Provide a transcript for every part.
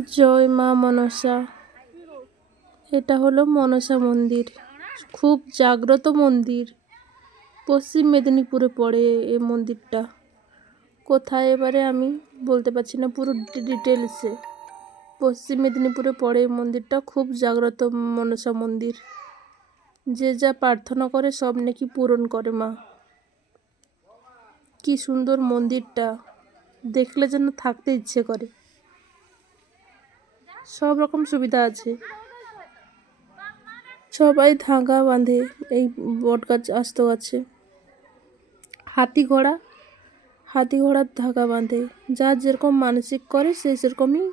জয় মা মনসা। এটা হলো মনসা মন্দির। খুব জাগ্রত মন্দির। পশ্চিম মেদিনীপুরে পড়ে এই মন্দিরটা। কোথায় এবারে আমি বলতে পারছি না পুরো ডিটেলসে পশ্চিম মেদিনীপুরে পড়ে এই মন্দিরটা, খুব জাগ্রত মনসা মন্দির। যে যা প্রার্থনা করে সব নাকি পূরণ করে মা। কি সুন্দর মন্দিরটা। দেখলে যেন থাকতে ইচ্ছে করে। সব রকম সুবিধা আছে। সবাই ধাগা বাঁধে, এই বট গাছ আস্ত গাছে হাতি ঘোড়া হাতি ঘোড়ার ধাগা বাঁধে। যার যেরকম মানসিক করে, সে সেরকমই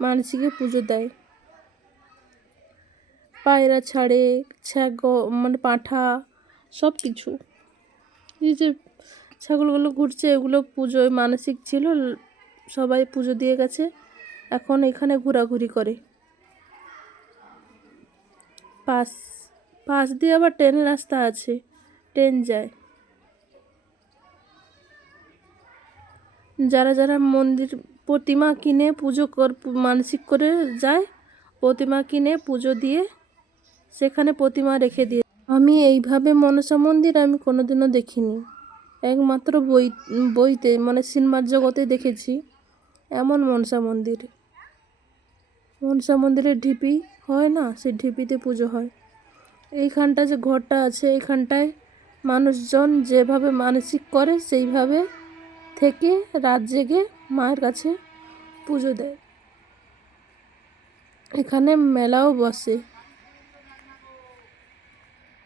মানসিকে পুজো দেয়। পায়রা ছাড়ে ছ্যাগ মানে পাঁঠা সব কিছু এই যে ছাগলগুলো ঘুরছে, এগুলো পুজোয় মানসিক ছিল, সবাই পুজো দিয়ে গেছে। এখন এখানে ঘোরাঘুরি করে। পাশ পাশ দিয়ে আবার ট্রেনের রাস্তা আছে। ট্রেন যায়। যারা যারা মন্দির প্রতিমা কিনে পুজো কর, মানসিক করে যায়, প্রতিমা কিনে পুজো দিয়ে সেখানে প্রতিমা রেখে দিয়ে আমি এইভাবে মনসা মন্দির আমি কোনোদিনও দেখিনি। একমাত্র বই, বইতে মানে সিনেমার জগতে দেখেছি, এমন মনসা মন্দির। মনসা মন্দিরের ঢিপি হয় না? সেই ঢিপিতে পুজো হয়। এইখানটা যে ঘরটা আছে, এইখানটায় মানুষজন যেভাবে মানসিক করে, সেইভাবে থেকে রাত জেগে মায়ের কাছে পুজো দেয়। এখানে মেলাও বসে।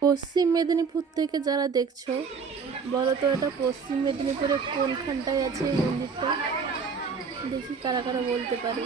পশ্চিম মেদিনীপুর থেকে যারা দেখছ বলো তো এটা পশ্চিম মেদিনীপুরের কোনখানটায় আছে এই মন্দিরটা? দেখি কারা কারা বলতে পারে।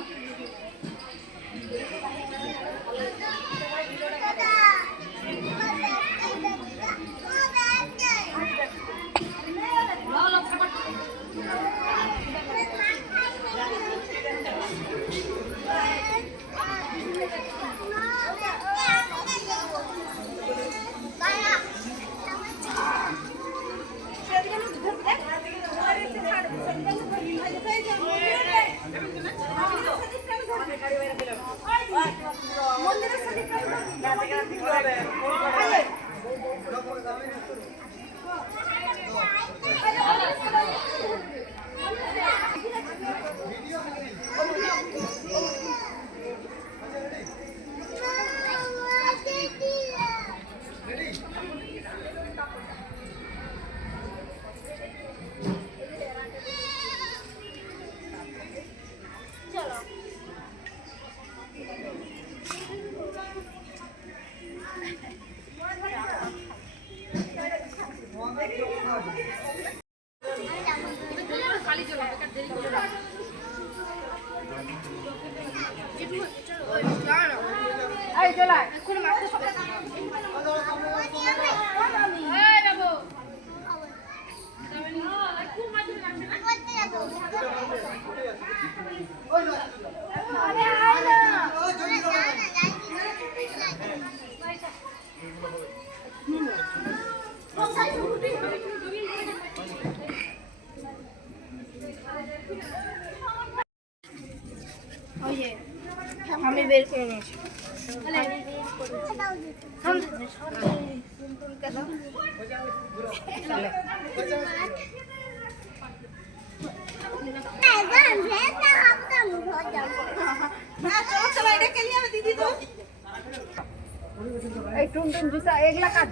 এই টুনটুন জুতা এগুলা কাজ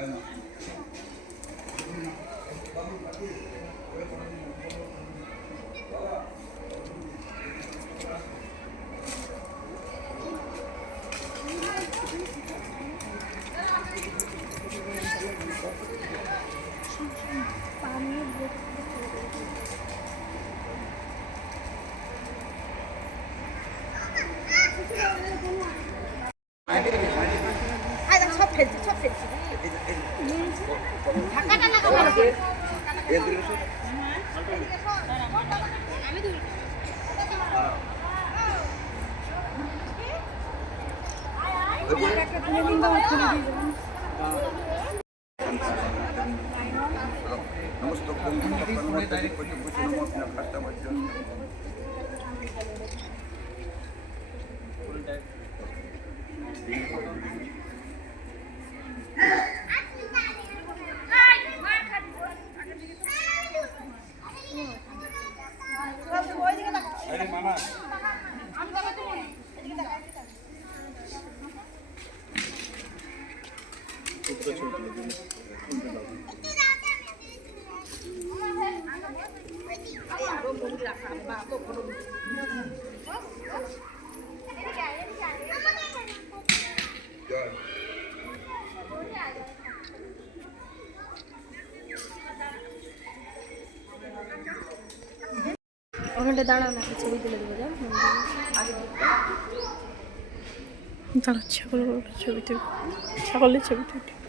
bueno. সমস্ত কাস্টমার দাঁড়ান একটা ছবি তুলে দেবো যা দাঁড়া ছাগল ছাগলের ছবি তুলি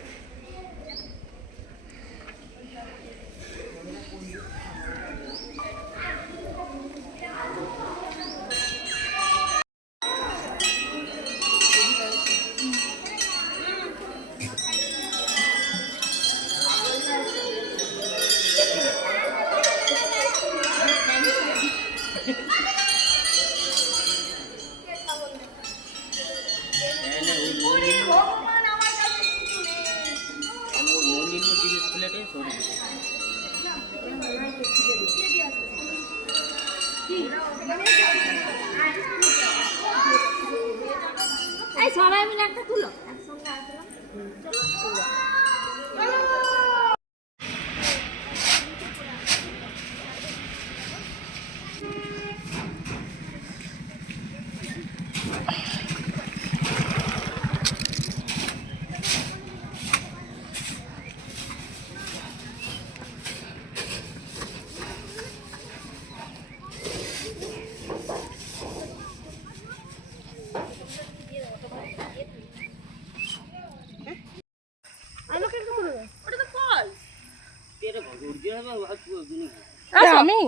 আমি?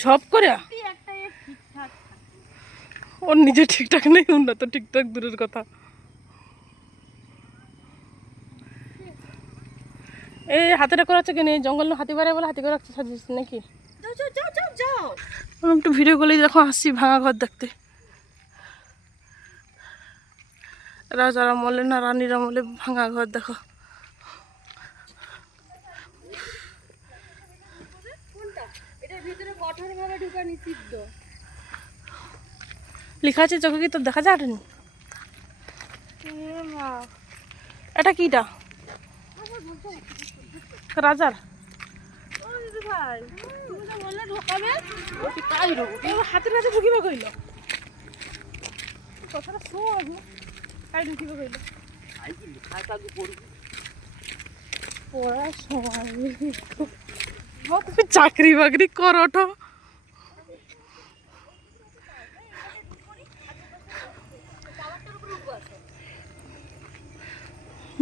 ঝপ করে ওর নিজে ঠিকঠাক নেই উন্নত ঠিকঠাক দূরের কথা। এই হাতিটা করাচ্ছে কেন? জঙ্গল হাতি বাড়ায় বলে হাতি করে রাখছে সাজিয়েছে নাকি? আমি একটু ভিডিও করলেই দেখো আসছি ভাঙা ঘর দেখতে। রাজার আমলে না রানীর আমলে ভাঙা ঘর দেখো। ঢুকা নিষিদ্ধ লেখা আছে চোখে কি তোর দেখা যায়নি এটা কিটা? রাজার। হাতের কাছে ঢুকিবে। কইল। কথাটা শোন কাই ঢুকিবে কইল। পড়ার সময়। তুমি চাকরি বাকরি করো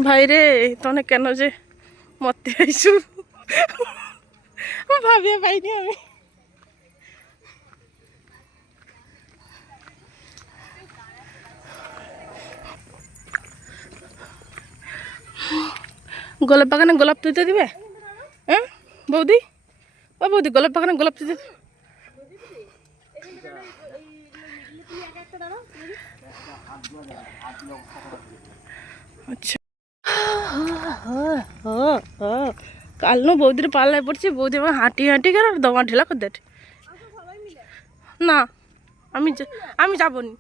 তো ভাই রে তনে কেন যে মরতে আইসু ভাবিয়ে পাইনি আমি। গোলাপ বাগানে গোলাপ তুলতে দিবে? হ্যাঁ? বৌদি? ও বৌদি, গোলাপ বাগানে গোলাপ তুলতে আচ্ছা। কাল কালনো বৌদির পাল্লায় পড়ছে, বৌদি আমার হাঁটি হাঁটি গেল দমা ঢেলা করে দেখ না, আমি আমি যাব নি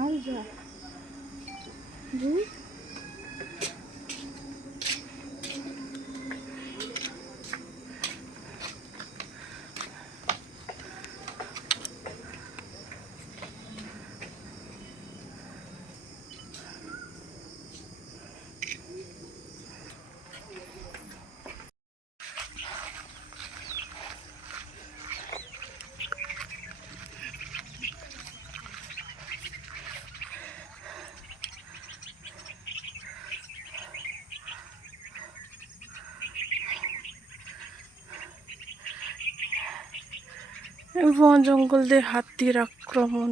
আমি যা। 嗯。বন জঙ্গল দিয়ে হাতির আক্রমণ।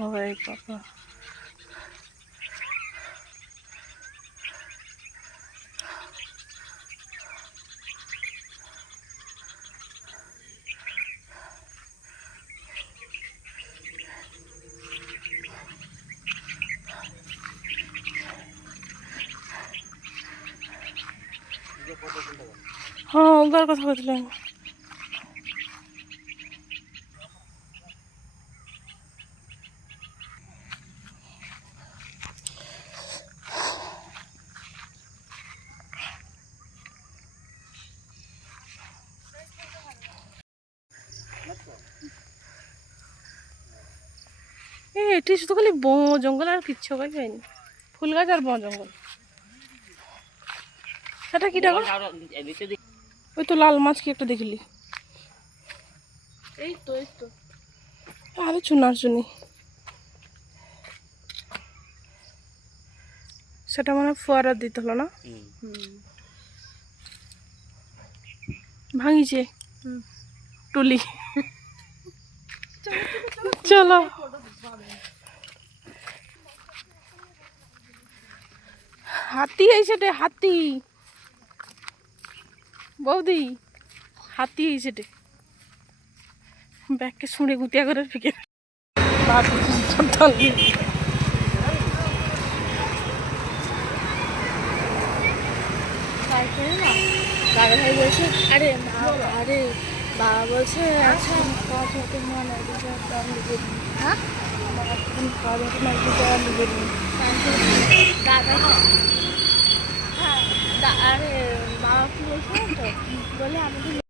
হয় বাবা। হ্যাঁ ওগার কথা বলছিলাম। এ শুধু খালি বন জঙ্গল আর কিচ্ছু পাই পাইনি ফুল গাছ আর বন জঙ্গল। সেটা কি টাকা ওই তো লাল মাছ কি একটা দেখলি? এই তো এই তো। আরে চুনার চুনি। সেটা মানে ফোয়ারা দিতে হলো না? ভাঙিছে। টুলি। চলো। হাতি রে হাতি। বৌদি হাতি রে। ব্যাগকে শুঁড়ে গুতিয়া করে ফেঁকে না দাদা ভাই বলছে আরে মা আরে বাবা বলছে আচ্ছা কাজ হতে মনে হয় কাজ হতে মনে হয়? দাদা আরে বাবা কি তো? বলে আমাদের